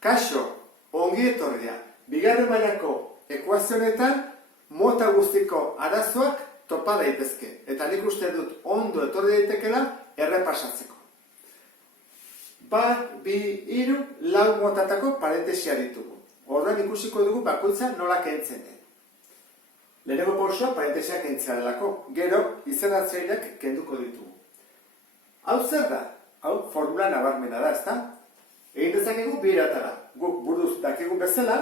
Kaixo, ongi etorria. Bigarren mailako ekuazionetan mota guztiko arazoak topa daitezke. Eta nik uste dut ondo etorri daitekela errepasatzeko. 1, 2, 3, 4 motatako parentesia ditugu. Orduan ikusiko dugu bakoitza nola kentzen den. Lehenengo pausoa parentesia kentzea delako. Gero, izenatzaileak kenduko ditugu. Hau zer da? Hau formula nabarmena da, ezta? Egin dezakegu bi eratara. Guk buruz dakigun bezala,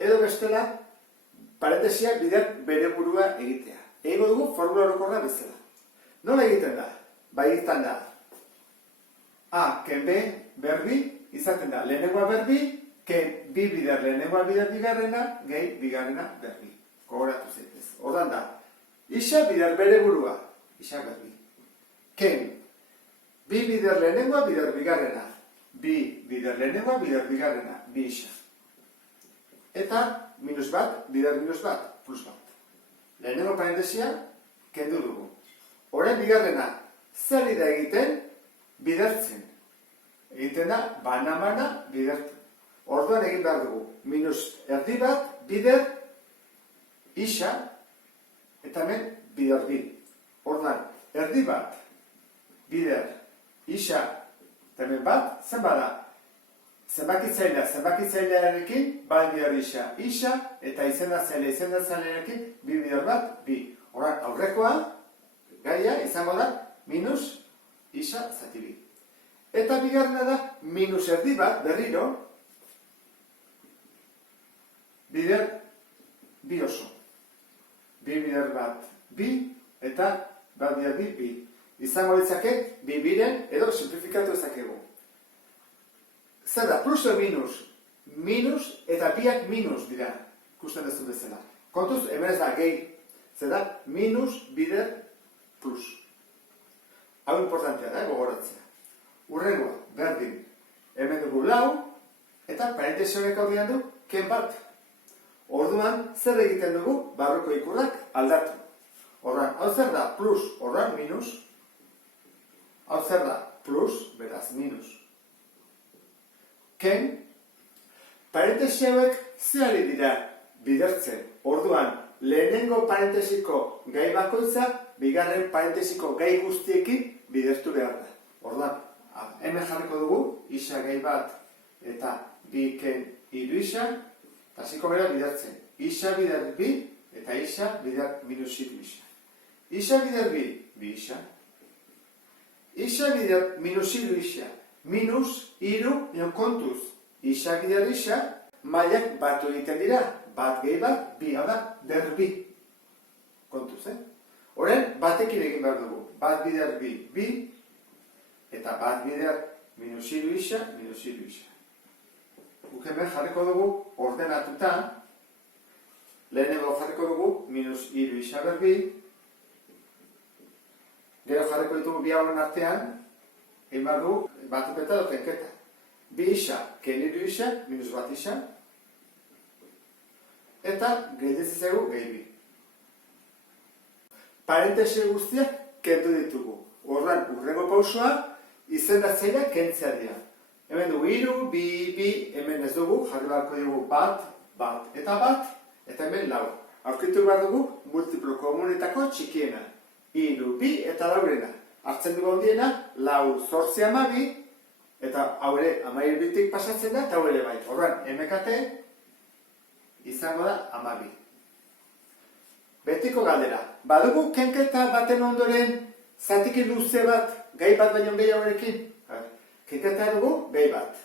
edo bestela, parentesia bider bere burua egitea. Egingo dugu formula orokorra bezala. Nola egiten da? Egiten da. A, ken B, berbi, izaten da. Lehenengoa berbi, ken bi bider lehenengoa bider bigarrena, gehi bigarrena berbi. Gogoratu zaitez. Ordan da. Isa bider bere burua. Isa berbi. Ken bi bider lehenengoa bider bigarrena. Bi bider lehenengoa bider bigarrena. Bi isa. Eta minus bat, bider minus bat, plus bat. Lehenengo parentesia, kendu dugu. Orain bigarrena, zer da egiten? Bidertzen. Egiten da, bana-bana bidertu. Orduan egin behar dugu. Minus erdi bat, bider, isa, eta hemen bider bi. Orduan, erdi bat, bider, isa, eta hemen bat, zenbat da? Zenbakitzailearekin, bat bider isa, isa, eta izendatzailearekin, bi bider bat, bi. Orduan, aurrekoa, gaia, izango da, minus, isa, zati bi. Eta bigarrena da, minus erdi bat, berriro, bider, bi oso. Bi bider bat, bi, eta bat bider bi, bi. Izango ditzake, bi biren, edo simplifikatu ezakegu. Zer da, plus o minus? Minus eta biak minus dira, ikusten duzu bezala. Kontuz, hemen ez da, gehi. Zer da, minus, bider, plus. Hau importantea da, gogoratzea. Urrengoa, berdin. Hemen dugu lau, eta parentesi honek aurrean du, ken bat. Orduan, zer egiten dugu, barroko ikurrak aldatu. Orduan, hau zer da, plus, orduan, minus. Hau zer da, plus, beraz, minus. Ken, parentesi hauek zehari dira bidertzen. Orduan, lehenengo parentesiko gai bakoitza, bigarren parentesiko gai guztiekin bidertu behar da. Orduan, hemen jarriko dugu, isa gai bat eta bi ken hiru isa, eta hasiko gara bidertzen. Isa bider bi eta isa bider minus hiru isa. Isa bider bi, bi isa. Isa bider minus hiru isa. Minus hiru, kontuz. Isa bider isa, mailak batu egiten dira. Bat gehi bat, bi, hau da, berbi. Kontuz, Horren, batekin egin behar dugu. Bat bider bi, bi, eta bat bider minus hiru isa, minus hiru isa. Guk hemen jarriko dugu ordenatuta, lehenengo jarriko dugu minus hiru isa berbi, gero jarriko ditugu bi hauen artean, egin behar dugu batupeta edo kenketa. Bi isa, ken hiru isa, minus bat isa, eta gelditzezegu gehi bi. Parentesi guztiak kendu ditugu. Orduan, urrengo pausoa, izendatzaileak kentzea dira. Hemen dugu hiru, bi, bi, hemen ez dugu, jarri beharko dugu bat, bat, eta bat, eta hemen lau. Aurkitu behar dugu, multiplo komunetako txikiena. Hiru, bi, eta laurena. Hartzen dugu handiena, lau, zortzi, amabi, eta haure amair bitik pasatzen da, eta haure bai. Orduan, emekate, izango da amabi. Betiko galdera. Badugu kenketa baten ondoren zatiki luze bat, gai bat baino gehiagorekin? Kenketa dugu, gai bat.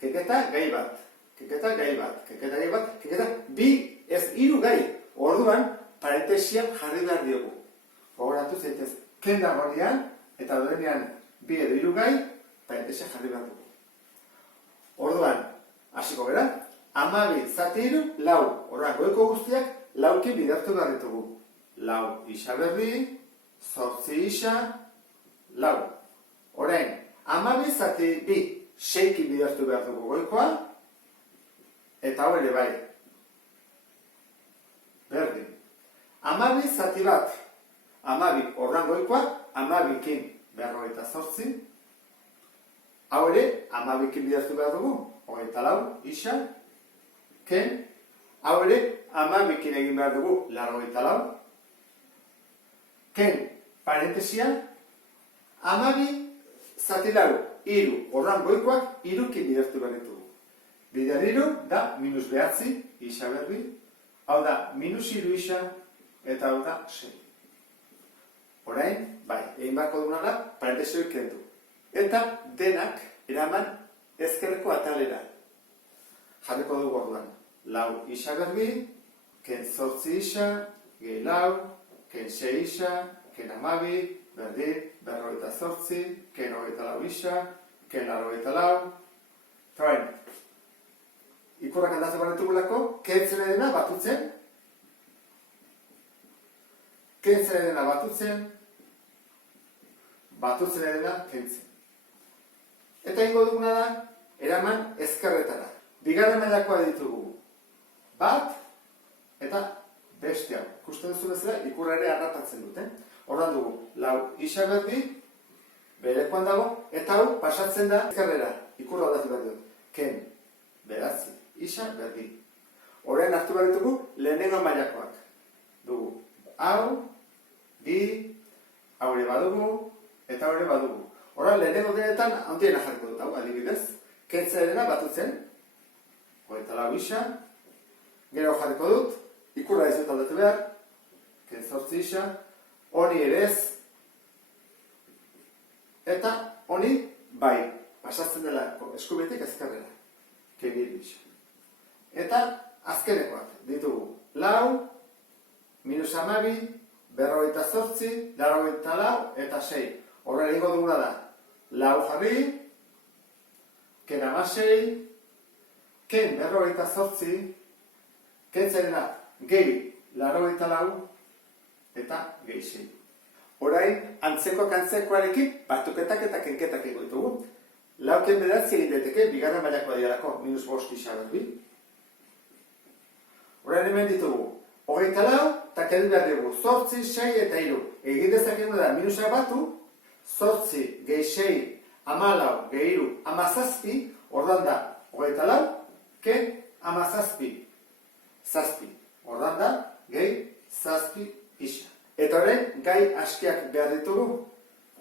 Kenketa, gai bat. Kenketa, gai bat. Kenketa, gai bat. Kenketa, bi, ez hiru gai. Orduan, parentesia jarri behar diogu. Gogoratu zaitez, ken dagoenean, eta dodenean bi edo hiru gai, parentesia jarri behar dugu. Orduan, hasiko gara, amabi, zati hiru, lau. Orduan, goiko guztiak, lauki bidertu behar ditugu. Lau isa berbi, zortzi isa, lau. Orain, amabi zati bi, seiki bidertu behar dugu goikoa, eta hau ere bai. Berdin. Amabi zati bat, amabi horran goikoa, amabikin berrogeita zortzi, Hau ere, 12 bidertu behar dugu. 24 isa, ken. Hau ere, 12 egin behar dugu. 84. Ken, parentesia, 12 zati lau, 3. Ordan goikoak 3 bidertu behar ditugu. Bider 3 da minus 9 isa berbi. Hau da, minus 3 isa, eta hau da 6. Orain, bai, egin beharko duguna da, parentesioik kendu. Eta denak eraman ezkerreko atalera. Jarriko dugu orduan. 4 isa berbi, ken 8 isa, gehi 4, ken 6 isa, ken 12, berdin, 48, ken 24 isa, ken 84. Eta orain, ikurrak aldatzen baretugulako, kentzen edena batutzen, kentzen edena batutzen, batutzen edena kentzen. Eta ingo duguna da, eraman ezkerretara. Bigarren mailakoa ditugu. Bat, eta beste hau. Ikusten duzu bezala, ikurra ere harrapatzen dute. Horran dugu, 4 isa berdi, berekoan dago, eta hau pasatzen da ezkerrera. Ikurra aldatu behar dut. Ken, 9 isa berdi. Horrean hartu behar ditugu, lehenengo mailakoak. Dugu, hau, bi, hau ere badugu, eta hau ere badugu. Horrean, lehenengo denetan, handiena jarriko dut, hau, adibidez. Kentzen edena batutzen, 24 isa, gero jarriko dut, ikurra ez dut aldatu behar, ken 8 isa, honi ere ez, eta honi bai, pasatzen dela eskubetik ezkerrera, ken 3 isa. Eta azkenekoak ditugu, 4, minus 12, 48, 84 eta 6. Horren egingo duguna da, 4 jarri, ken 16, ken 48, kentzerena gehi 84 eta gehi 6. Orain, antzekoarekin batuketak eta kenketak egingo ditugu. 4 ken 9 egin daiteke, bigarren mailakoa direlako, minus 5 isa berbi. Orain hemen ditugu, 24 eta kendu behar dugu, 8, 6 eta 3. Egin dezakegu da, minusa batu, 8 gehi 6, 14 gehi 3, 17, ordan da, 24, ken 17. Zazpi. Ordan da, gehi, zazpi isa. Eta horren, gai askiak behar ditugu.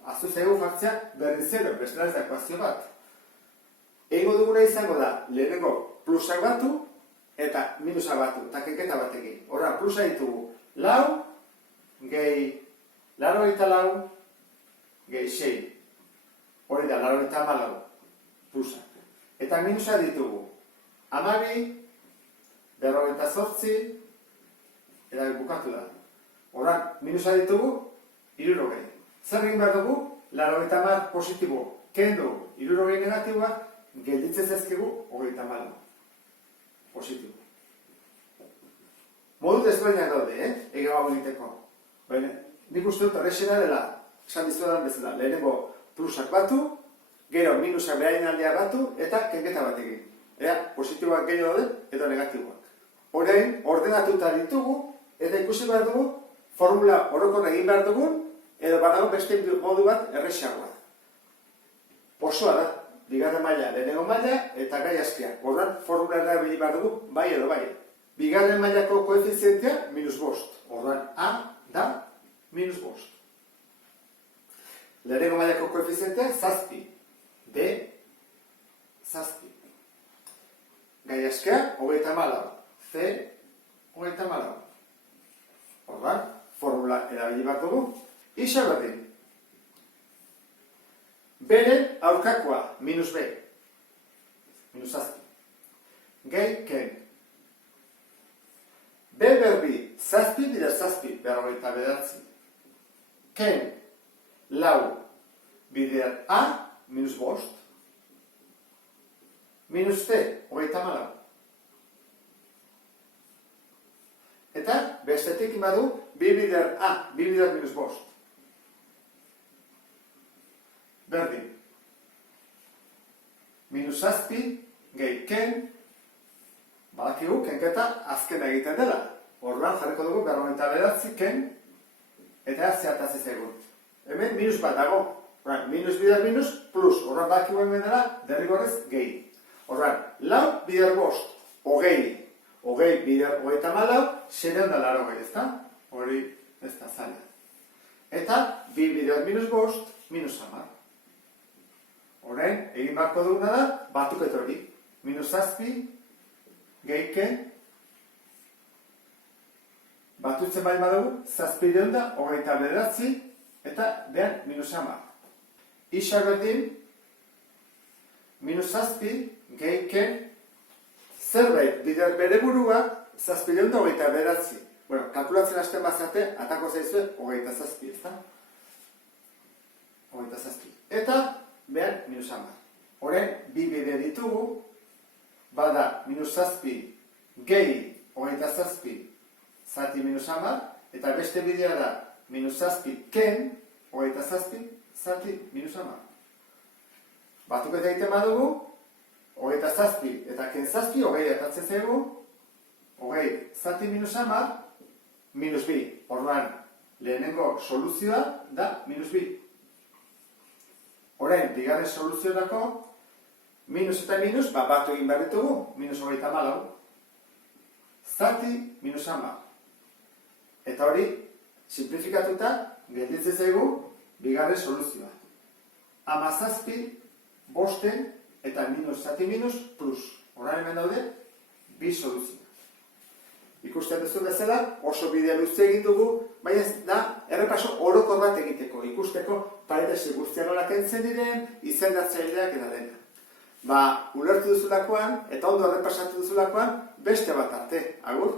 Aztu zaigu jartzea berdin zero, bestela ez da ekuazio bat. Egingo duguna izango da, lehenengo plusak batu eta minusak batu, eta kenketa batekin. Horra, plusa ditugu, 4, gehi, 84, gehi 6. Hori da, 84, plusa. Eta minusa ditugu, 12, 48, eta bukatu da. Horran, minusa ditugu, 60. Zer egin behar dugu? 80 positibo. Kendu, 60 negatiboa, gelditzen zezkegu, 34. Positibo. Modu desberdinak daude, ege hau egiteko. Baina, nik uste dut horrexena dela, esan dizuetan bezala, lehenengo plusak batu, gero minusak beharen aldea batu, eta kenketa bat egin. Ea, positiboak gehiago daude, edo negatiboak. Orain, ordenatuta ditugu, eta ikusi behar dugu, formula orokor egin behar dugun, edo badago beste modu bat erresagoa. Osoa da, bigarren maila, lehenengo maila, eta gai askia. Ordan, formula erabili behar dugu, bai edo bai. Bigarren mailako koefizientea, -5. Ordan, A da, -5. Lehenengo mailako koefizientea, 7. B, 7. Gai askia, 34. C, 34. Ordan, formula erabili bat dugu. Isa berdin. Beren aurkakoa, -B. -7. Gehi, ken. B berbi, 7 bider 7, 49. Ken, 4 bider A, -5. C, 34. Eta, bestetik imadu, 2 bider A, 2 bider -5. Berdin. -7, gehi ken, badakigu, kenketa azken egiten dela. Orduan jarriko dugu 49 ken, eta zehataz egun. Hemen -1 dago, Orduan, minus bider minus, plus. Orduan, baki hemen dela, derrigorrez, gehi. Orduan, lau bider bost, hogei. Hogei bider hogeita malau, 680, ezta? Hori, ez da, zaila. Eta, bi bider minus bost, minus 10. Orain, egin barko duguna da, batuket hori. Minus zazpi, gehike, batutzen bai badugu, zazpi deunda, hogeita bederatzi, eta behar minus 10. Isa berdin, minus zazpi, gehike, zerbait bider bere burua, zazpi deunda, hogeita bederatzi. Bueno, kalkulatzen hasten bazate, atako zaizue, hogeita zazpi, ez da? Hogeita zazpi. Eta, behar, minus 10. Horren, bi bide ditugu, bada, minus zazpi, gehi, hogeita zazpi, zati minus 10, eta beste bidea da, minus zazpi, ken, hogeita zazpi, zati minus 10. Batuketa egiten badugu, hogeita zazpi, eta ken zazpi, hogei atatzen zaigu, hogei, zati minus 10, minus bi. Orduan, lehenengo soluzioa da minus bi. Orain, bigarren soluziorako, minus eta minus, batu egin behar ditugu, minus hogeita malau. Zati, minus 10. Eta hori, simplifikatuta, gelditzen zaigu, bigarren soluzioa. Hamazazpi, bosten, eta minus, zati minus, plus. Orain hemen daude, bi soluzioa. Ikusten duzu bezala, oso bidea luze egin dugu, baina ez da, errepaso orokor bat egiteko, ikusteko paretesi guztian nola kentzen diren, izendatzaileak eta dena. Ulertu duzulakoan, eta ondo errepasatu duzulakoan, beste bat arte. Agur?